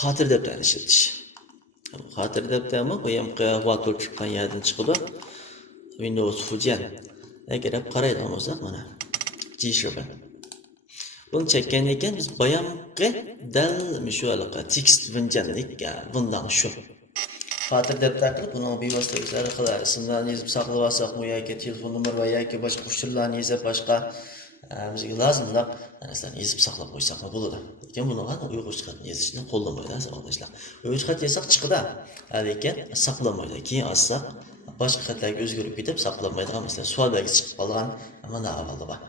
Xatir daftarini ishlatish. Xatir daftari bu ham quvvat chiqqan yerdan chiqadi. Windows Fusion. Agar qaraydigan bo'lsak, mana G-Sharp. Bunu çekken ekan biz bayamqi dal shu alaqa text vinjanlik bundan shu. Xatir daftarda buni bevosita o'zlari qiladi. Ismlarni yozib saqlab olsak, yoki telefon nomer va yoki boshqa qo'shimchalarni yozib boshqa bizga lozimliq narsalarni yozib saqlab qo'ysak bo'ladi. Lekin buni uyg'urcha xat yozishni qo'llamaydi savoldoshlar. Uyg'urcha xat yozsak chiqadi, lekin saqlamaydi. Keyin olsak boshqa xatlarga o'zgarib ketib saqlamaydigan masalan savol belgisi chiqib qolgan mana avvalda bor.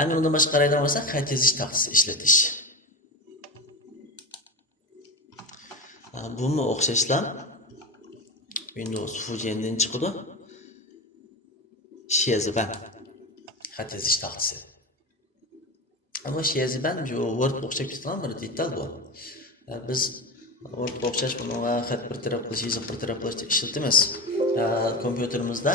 Endi bundan boshqa qaraydigan bo'lsak, xat yozish taxtisi ishlatish. Buni o'xshashlar Windows Fusion'dan chiqadi. Sheziban xat yozish taxtisi. Ammo sheziban shu Word o'xshab ketgan bir detal bu. Biz Word o'xshash bunga xat bir taraf qilish, yoziq bir taraf qilish ishlatamiz. Kompyuterimizda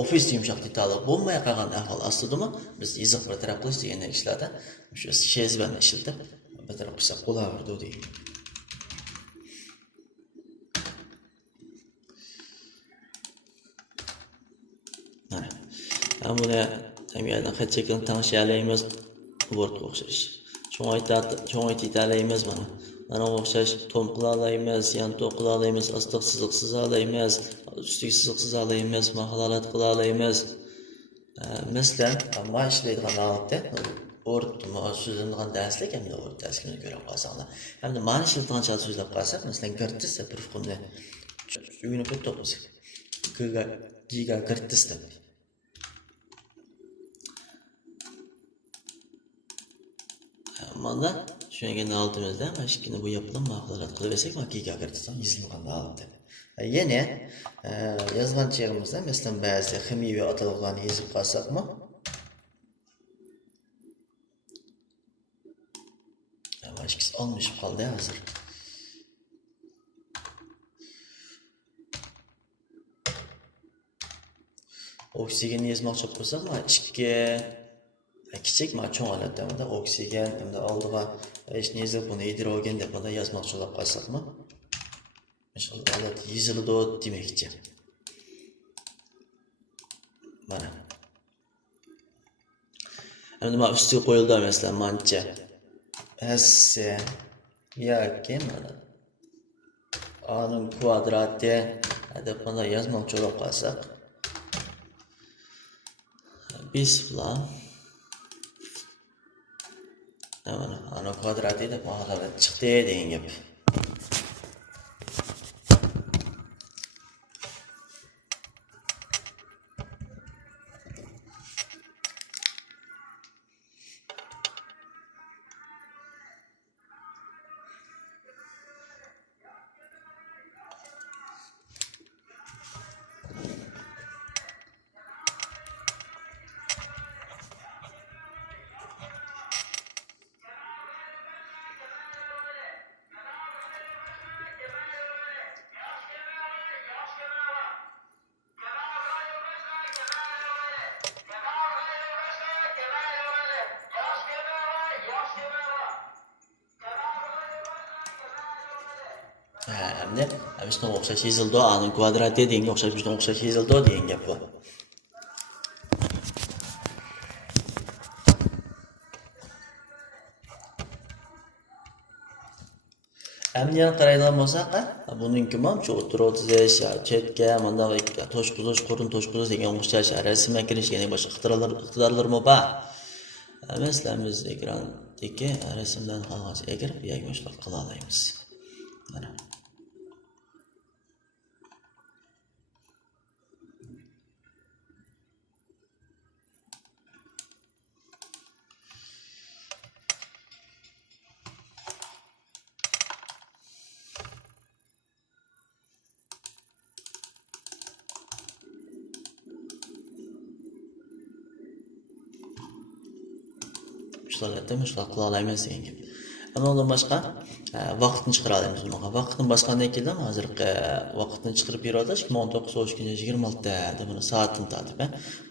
Office yumshoq detali bo'lmay qolgan ahvol astidimi biz yoziq bir taraf qilish degan ishlarda shu shezibanni ishlatib bir taraf qilsak bo'laverdi deydi. Mana. Buni ham yerdan xat chekini tanishalaymiz. Word o'xshash. Cho'ng aytalaymiz mana. Mana o'xshash tom qila olamiz, yan tom qila olamiz, ostiq siziqsiz olamiz, ustiga siziqsiz olamiz, mahalolat qila olamiz. Masalan, mana ishlaydigan holatda Word so'zlangan darslik hamda Word darsligini ko'rib qolsanglar. Hamda mana ishlaydigan chat so'zlab qolsak, masalan, girtis deb bir hukmni uyini ko'p topsak. Giga girtis deb. Mana shunga altimizda mashqini bu yapılan mahalolat qilib bersak, mana giga girtisdan yozilgan holatda. Yana yozgan cheg'imizda masalan ba'zi ximiyaviy atalg'larni yozib qolsakmi, mashqis olmishib qoldi hozir. Oksigen yozmoqchi bo'lsak, mana ikki kichik mana cho'ng holatda oksigen hamda oldiga hech neza buni hidrogen deb mana yozmoqchilab qolsakmi, inshaalloh holat yoziladi demakchi. Mana. Endi mana ustiga qo'yildi masalan mancha S yoki mana A'ning kvadrati deb mana yozmoqchilab qolsak, biz bilan mana ana kvadrati deb mahalolat chiqdi degan gap. Hamda shunga o'xshash yozildi, A'ning kvadrati degan o'xshash shunga o'xshash yozildi degan gap bu. Endi yana qaraydigan bo'lsak, buningki ham shu o'tirib tizish, chetga mana toshquzish, qo'rin toshquzish degan o'xshash rasmga kirish, ya'ni boshqa iqtidorlarmi bor. Masalan, biz ekrandagi rasmdan xalqcha ekrib, yoki shunaqa qila olamiz. Mana. Shular qila olamiz degan gap. Ama ondan başqa vaqtni chiqara olamiz bunga. Vaqtni boshqandan keldim, hozirgi vaqtni chiqarib beradi. 2019-26 deb buni soatini tatib,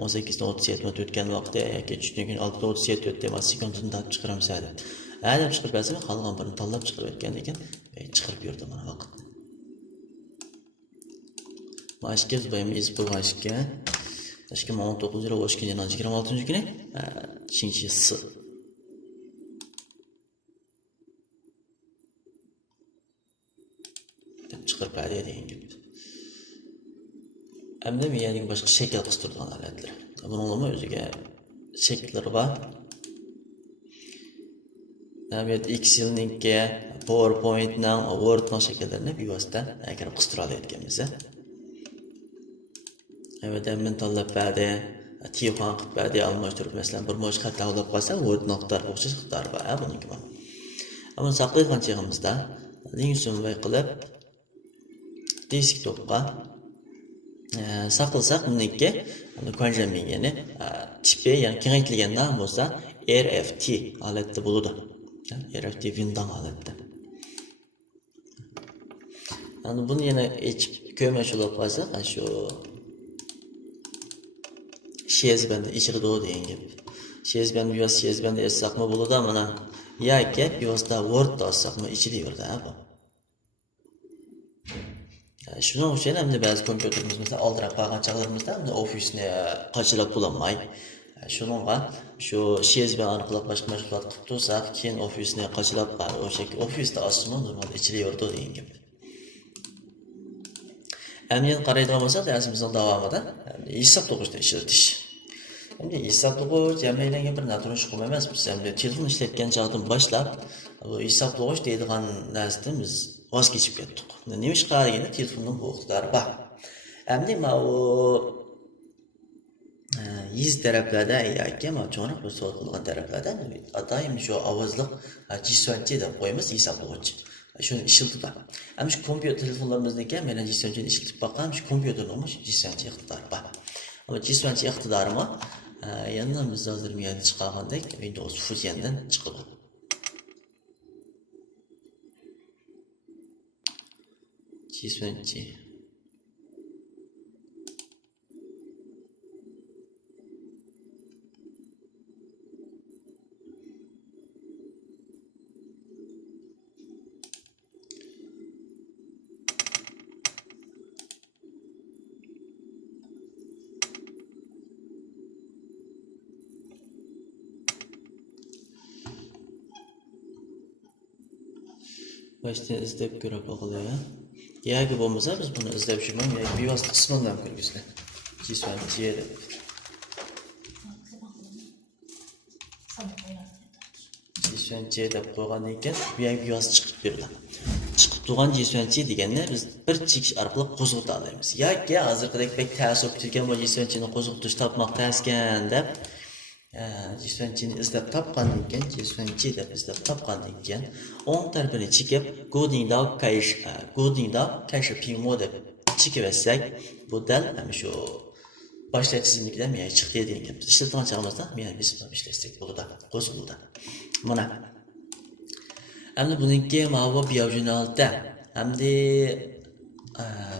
18:37 minut o'tgan vaqtda yoki tushdan keyin 6:37 o'tdi, sekundini tatib chiqaramiz. deb chiqarib bersam, qolgan birini tanlab chiqarib aytgan ekan, chiqarib berdi mana vaqtni. Başka biz bayım iz bu başka. Başka 19 lira hoş geldin. 26. günü. Şimdi s. Çıkarıp hadi deyin gibi. Hem de mi yani başka şekil kıstırdılan aletler. Bunun ama özüge şekilleri var. Evet, Excel'ninki, PowerPoint'nin, Word'nin şekillerini bir vasıta eğer kıstıralım etkimize. Evet, hemen tanlap verdi. Tiyuhan qilib berdi, almashtirib masalan bir mo'sh xat tavlab qolsa, Word noktalar o'xshash xatlar bor, buniki bor. Ammo saqlaydigan chig'imizda linksumvay qilib desktopga saqlasak, buniki ko'rsatilgan, ya'ni tipi, ya'ni kengaytirilgan nom bo'lsa, RFT holatda bo'ladi. RFT Windows holatda. Ani buni yana ko'mashulab qolsak, shu Şezbende içeri doğu deyin gibi. Şezbende biraz şezbende yazsak mı buluda mana ya ki biraz da Word da yazsak mı içi diyor da bu. Yani şunun için hem de bazı kompüterimiz mesela aldırıp kalkan çağlarımızda hem de ofisine kaçırıp bulamay. Şununla şu şezben arqılab başka meşgulat qilib tursak, keyin ofisine kaçırıp o şekilde ofiste aslında normalde içi diyor da deyin gibi. Әмнен қарайдыған болса, дәрісіміздің давамыда есап тоғышты işletiş. Şimdi есап тоғыш жәмейленген бір натурын шықым емес. Біз телефон işletken жағдың başlап, есап тоғыш дейдіған нәрсіден біз vaz geçip kеттік. Немеш қарағені телефонның bu ұқтары бар. Әмде iz tərəflərdə ki, çoğunluq bir soru qılğan tərəflərdə daim şu avazlıq cisvətçi də qoyumuz hesab toğuş. Şunu işiltib var. Ama şu kompüter telefonlarımızdaki menen cisvətçini işiltib baqqan, şu kompüterdə olmuş cisvətçi iqtidarı var. Ama cisvətçi iqtidarı mı yanından biz hazır miyadi çıxarğandək Windows Fusion'dan çıxılır. Cisvətçi başta izlep görüp bakılıyor. Yagi bo'lmasa biz buni izlab shimam yoki bevosita qismandan ko'rgizlar. Cisvətçiyə də. Cisvətçiyə də qo'ygandan keyin bu yoki bevosita chiqib berdi. Chiqib turgan cisvətçi deganda biz bir chekish orqali qo'zg'ata olamiz. Yoki hozirgidek bek ta'sir qilgan bu cisvətchini qo'zg'atish topmoq taskan deb cisvətçini izlab topgandan keyin cisvətçi deb izlab topgandan keyin o'ng tarafini chekib Godingda kaşı pimo deb chekib etsak, bu dal ham shu boshlat tizimlikdan men chiqdi degan gap. Ishlatgan chog'imizda men biz ishlasak bo'ladi, qo'zg'aladi. Mana. Endi buniki ma'lum biyojurnalda hamda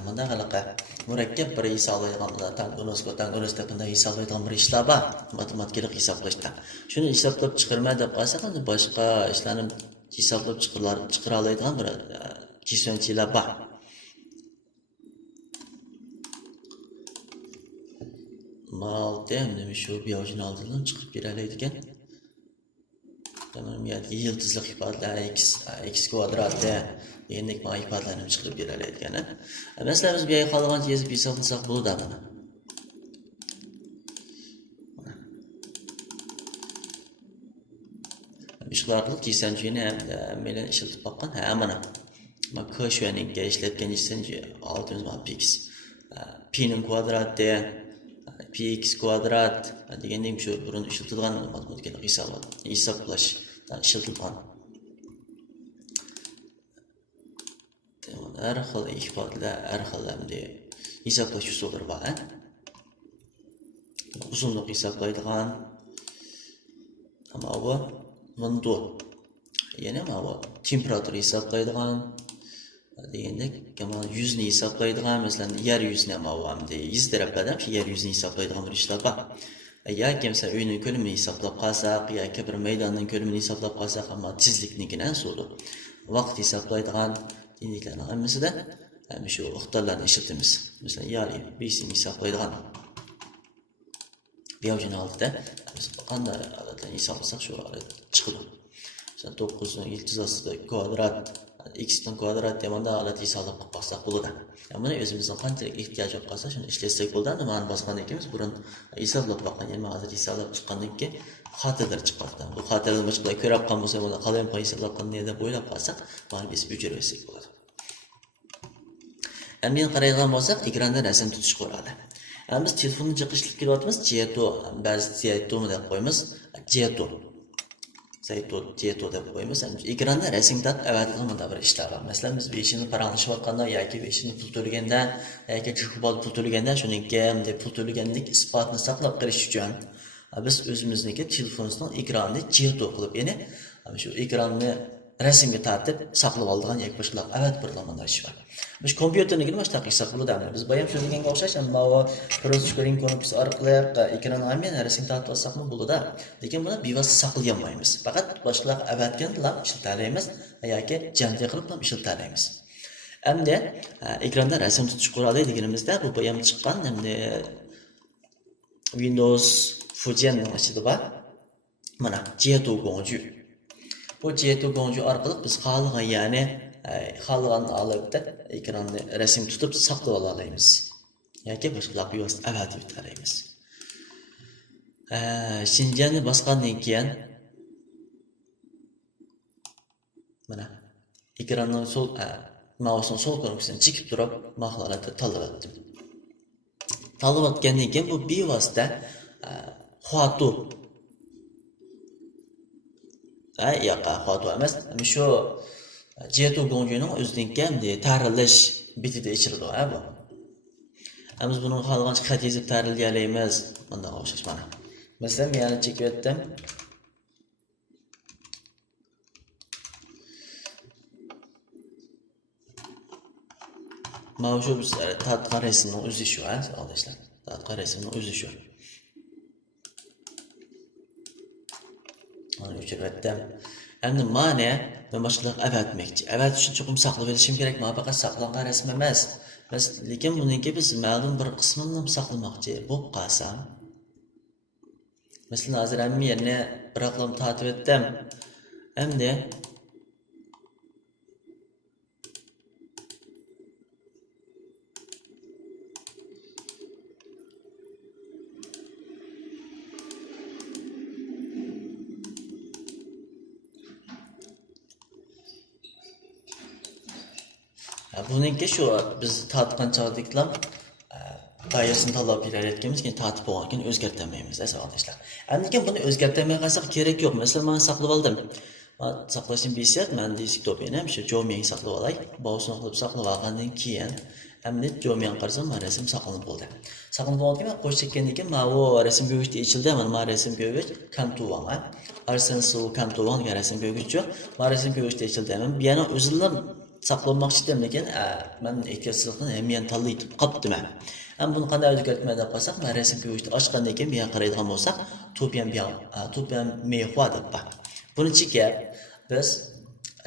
mana qanaqa murakkab bir hisoblaydigan tangonosda hisoblaydigan bir ishlar bor, matematikalik hisoblashda. Shuni hisoblab chiqarma deb qolsak, endi boshqa ishlarni hisoblab chiqara oladigan bir cisvətçilar bor. Malda hamda shu biyojurnaldan chiqib beradigan tamam yani yıldızlık ifadeler x kvadrat degandek mana ifadelarni chiqarib beradigan. Mesela biz bu yerga qolgan yozib hisoblasak bo'ladi mana. Ishlar orqali cisvətchini menen ishlatib baqqan. Mana. Mana ko'shvaninga ishlatgan cisvətchi 600 px. P'nin kvadrati px kvadrat degandek shu burun ishlatilgan matematikalik hisoblash ishlatilgan. Har xil ifodalar, har xil hisoblash usullari bor. Uzunlik hisoblaydigan ama bu window. Yana bu temperatura hisoblaydigan degandek, mana yuzni hisoblaydigan, masalan, yer yuzini ham hamda yuz taraflardan shu yer yuzini hisoblaydigan bir ishlar bor. yoki mesela uyning ko'lamini hisoblab qolsak yoki bir maydonning ko'lamini hisoblab qolsak, ammo tezliknikini so'di. Vaqt hisoblaydigan indiklarning hammasida shu iqtidorlarni ishlatamiz. Masalan, yarı besini hisoblaydigan Biyavcın altıda biz qanday adatlarni hisoblasak shu chiqadi. Mesela 9'un iltizası kvadrat, x'nin kvadrat demanda alat hisoblab qilib qolsak bo'ladi. Buni o'zimizning qanchalik ehtiyoj bo'lib qolsa, shuni ishlasak bo'ladi. Nimani bosgan ekamiz, burun hisoblab boqqan, ya'ni hozir hisoblab chiqqandan keyin xatolar chiqadi. Bu xatolarni boshqalar ko'rib qolgan bo'lsa, buni qalay hisoblab qilgan deb o'ylab qolsak, buni biz o'chirib bo'ladi. Endi qaraydigan bo'lsak, ekranda rasm tutish qoladi. Biz telefonni chiqishlik kelyapmiz, Jeto, ba'zi Jeto deb qo'yamiz, Jeto deb qo'yamiz. Ekranda rasmdan avvalgi mana bir ishlar bor. Masalan, biz beshini paranglashayotganda yoki beshini pul to'laganda yoki chuqbol pul to'laganda shuningki deb pul to'laganlik isbotini saqlab qolish uchun biz o'zimizniki telefonimizning ekranini Jeto qilib, ya'ni shu ekranni rasmga tortib saqlab oladigan yoki boshqa avval bir lamanda ish bor. Biz kompyuterni boshqa qilsak bo'ladi. Biz bayam shu deganga o'xshash, ammo protsessoring kompyuter orqali ekran hamma rasm tortib olsakmi bo'ladi. Lekin buni bevosita saqlayolmaymiz. Faqat boshqa avvalgidan ishlatalaymiz yoki jamli qilib ham ishlatalaymiz. Endi ekranda rasm tutish quroli deganimizda bu bayam chiqqan, endi Windows Fusion'ning ichida bor. Mana Jeto gongju. Bu Jeto gongju orqali biz xohlagan, ya'ni xohlaganni olib ekranni rasm tutib saqlab olamiz. Yoki boshqa bevosita avvalga yutaramiz. Shinjani bosgandan keyin mana ekranning sol mousening sol ko'rgusini chekib turib, mahlolatda tanlab etdim. Tanlab etgandan keyin bu bevosita xotu xotu emas, shu Jeto gongjuning o'zining tarilish betida ichirdi bu. Biz buni xohlagancha xat yozib tarilgalaymiz. Bunday o'xshash mana. Masalan, men yana chekib o'tdim. Mana shu tatqiq rasmning o'zi shu, arkadaşlar. Tatqiq rasmning o'zi shu. Mana o'chirib o'tdim. Endi mana ben boshqalar avatmoqchi. Avat uchun cho'qim saqlab olishim kerak. Men faqat saqlangan rasm emas. Lekin buniki biz ma'lum bir qismini ham saqlamoqchi bo'lib qolsam. Masalan, hozir men yana bir aqlam tortib etdim. Endi buningki shu biz tortgan chog'diklam doirasini tanlab berayotganmiz, keyin tortib bo'lgan keyin o'zgartirmaymiz arkadaşlar. Endi keyin buni o'zgartirmay qolsak kerak yo'q. Masalan, men saqlab oldim. Men saqlashim bilsat, men desktopini ham shu Jomiang saqlab olay. Bovsini qilib saqlab olgandan keyin endi Jomiang qarsam men rasm saqlanib bo'ldi. Saqlanib olgan keyin qo'shib chekkandan keyin men bu rasm ko'rgich ichildi. Men rasm ko'rgich Kantuvan, Arsenal Kantuvan rasm ko'rgich yo'q. Men rasm ko'rgich ichildi. Men yana o'zimdan saqlanmoqchi edim, lekin men ehtiyojsizlikdan hamma tanlayib qopdim. Ham buni qanday o'zgartmay deb qolsak, men rasm ko'rishni ochgandan keyin men qaraydigan bo'lsak, to'pyam mehua deb bor. Buni chekib biz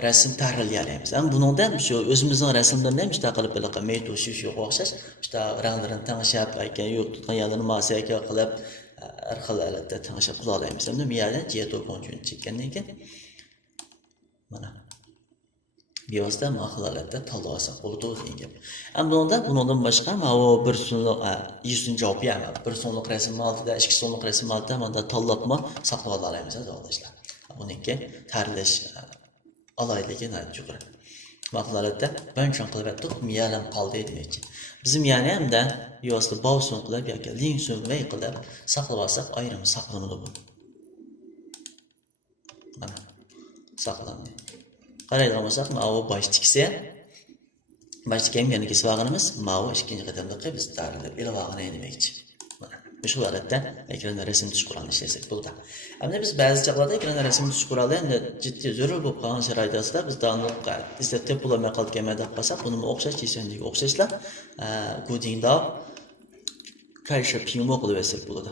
rasm tahrirlaymiz. Ham buningdan shu o'zimizning rasmlarni ham ishta qilib bilaqa meytu shu o'xshash, ishta ranglarini tanishib, yoki yo'q tutgan yerlarini masaka qilib har xil holatda tanishib qila olamiz. Endi men yerdan Jeto gongjuni chekkandan keyin mana bevosita mahlolatda tanlab olsak bo'ladi degan. Bundan boshqa mana bir so'mlik yuzini javob berma. Bir so'mlik rasm oldida, ikki so'mlik rasm oldida mana tanlabmi saqlab olamiz arkadaşlar. Buniki tarlash alayligi juqur. Mahlolatda ben uchun qilib etdik, miyalam qoldi demoqchi. Bizim yani ham da bevosita bovson qilib yoki link so'nmay qilib saqlab olsak ayrim saqlanadi bu. Mana saqlanadi. Qaraydigan bo'lsak, ma'vo boshtikisi. Boshtikka ham yana kesib olganimiz, ma'vo ikkinchi qadamda biz ta'riflab ilib olgan demoqchi. Mana shu holatda ekranda rasm tush qurolini ishlasak bo'ldi. Endi biz ba'zi chaqlarda ekranda rasm tush quroli endi jiddiy zarur bo'lib qolgan sharoitda biz downloadga islatib bulamay qolgan deb qolsak, buni o'xshash desanglik o'xshashlar Godingda qayshi pingmo qilib olsak bo'ladi.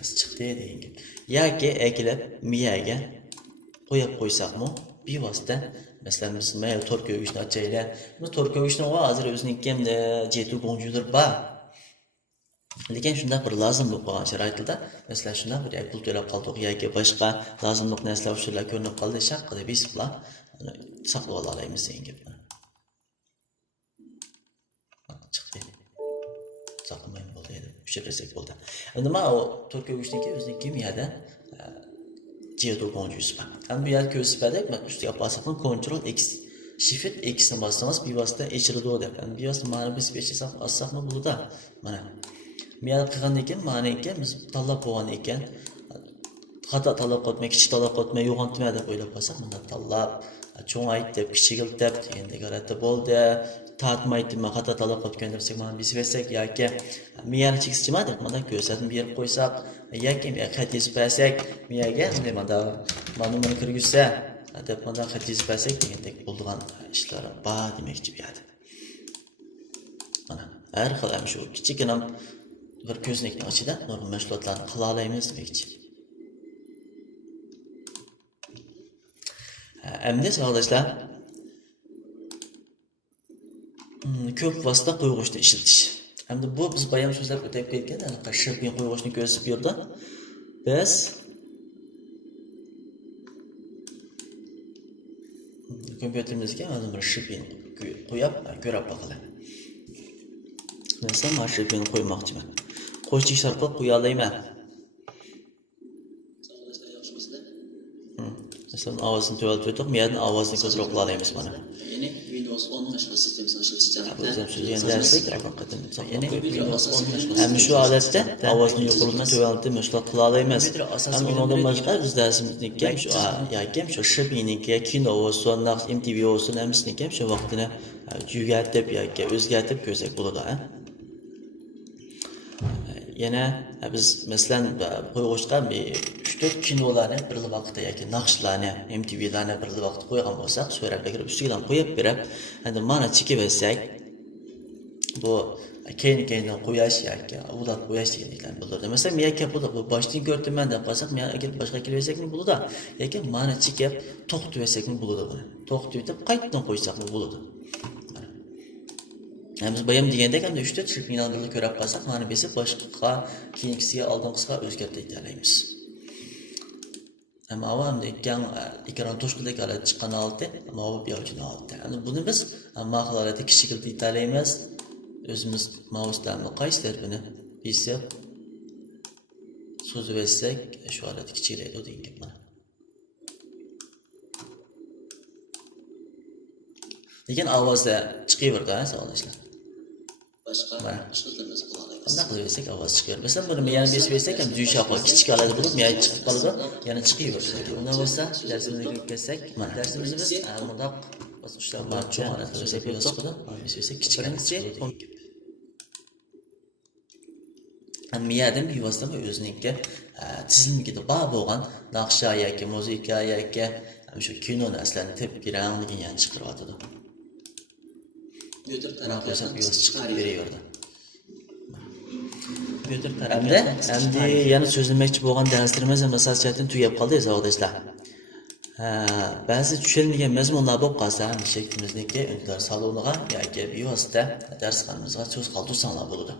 Biraz çıktı degan gap. Yoki eklab miyaga qo'yib qo'ysakmi, bevosita masalan biz mayli to'r ko'gishni ochaylik. Bu to'r ko'gishni hozir o'ziniki hamda jetu gonjudir bor. Lekin shunda bir lozim bo'lib qolgan sharoitda, masalan shunda bir pul to'lab qoldik yoki boshqa lozimliq narsalar shular ko'rinib qoldi, shaqqida besiblar saqlab olamiz degan gap. Chiqdi. Saqlamayman bo'ldi edi. O'chirsak bo'ldi. Endi mana o to'r ko'gishniki o'ziniki miyada jetu gonjusi bor. Ham bu yer ko'rsatadi, men ustiga bosib Ctrl X Shift X ni bossangiz bevosita echiradi deb. Endi bevosita mana biz pechsak olsakmi bo'ladi. Mana miyada qilgandan keyin ma'niki biz tanlab qo'ygan ekan. Xato tanlab qo'yma, kichik tanlab qo'yma, yo'g'ontma deb o'ylab qolsak, bunda tanlab, cho'ng aytib, kichigil deb endi garatda bo'ldi. Tatmaydi, men xato tanlab qo'ygan deb mana biz versak yoki miyani chekishma deb mana ko'rsatib berib qo'ysak, yoki xat yozib bersak, miyaga endi mana buni kirgizsa, deb mana xat yozib bersak degandek bo'lgan ishlar bor demoqchi bu yerda. Mana har xil ham shu kichikina bir ko'znikni ichida normal mashg'ulotlarni qila olamiz demoqchi. Endi arkadaşlar ko'p vosita qo'yg'uchni ishlatish. Endi bu biz bayam so'zlab o'tib ketgan, qashshoqni qo'yg'uchni ko'rsatib berdi. Biz kompyuterimizga mana bir shipin qo'yib ko'rib boqaman. Masalan, mana shipin qo'ymoqchiman. Qo'shlik sharqqa qo'ya olmayman. Mesela ovozini to'yaltirib, miyani ovozini ko'proq qila olamiz mana. Ya'ni Windows 10 nashri sistemasi ishlatish O'zim so'zlagan darslik raqamqatim. Ya'ni Windows 10 nashri. Ham shu holatda ovozni yuqorini to'yaltirib mashg'ulot qila olamiz. Ham undan boshqa biz darsimizga ham shu yoki shu shipiniki, kino bo'lsin, naqsh MTV bo'lsin, hamisiga ham shu vaqtini yugatib yoki o'zgartirib ko'rsak bo'ladi. Yana biz masalan qo'yg'uchqa 3-4 kinolarni bir vaqtda yoki naqshlarni, MTVlarni bir vaqtda qo'ygan bo'lsak, so'rab kirib ustidan qo'yib berib, endi mana chekib olsak, bu keyin qo'yash yoki ulab qo'yash deganlar bo'ladi. Masalan, men aka bu boshdan ko'rdim deb qolsak, men agar boshqa kelaversakmi bo'ladi, yoki mana chekib to'xtatib olsakmi bo'ladi buni. To'xtatib deb qaytadan qo'ysakmi bo'ladi. Biz bayam degandek ham 3-4 shipinlarni ko'rib qolsak, mana biz boshqa keyingisiga oldinqisiga o'zgartirib aytamiz. Ama avamda ekran to'shqidagi holat chiqqan holda, ama bu yo'qchini holda. Endi buni biz amma holatda kichikilib aytamiz. O'zimiz mousedan qaysi tarafini besib so'zib etsak, shu holatda kichiklaydi degan gap mana. Lekin ovozda chiqaverdi, savollar. Boshqa mashg'ulotlarimiz qila olamiz. Qanday qilib versak ovoz chiqar. Masalan, buni miyani besib versak ham jo'shoqqa kichik oladi bo'lib, miya chiqib qoladi, yana chiqaveradi. Undan bo'lsa, darsimizga kirib kelsak, darsimizni biz bundoq bosqichlar bor, cho'ng holatda o'sib yotibdi. Biz versak kichiklanchi miyadan bevosita o'ziniki tizimligida bor bo'lgan naqsha yoki muzika yoki shu kino narsalarni tepib beradigan yana chiqarib o'tadi. Kompyuter tarafdan bevosita chiqarib beraverdi. kompyuter Endi yana so'zlamoqchi bo'lgan darslarimiz masalan tugab qoldi, arkadaşlar. Ba'zi tushunilmagan mazmunlar bo'lib qolsa, shekimizniki unlar saloniga yoki bevosita darsxonamizga so'z qoldirsanglar bo'ladi.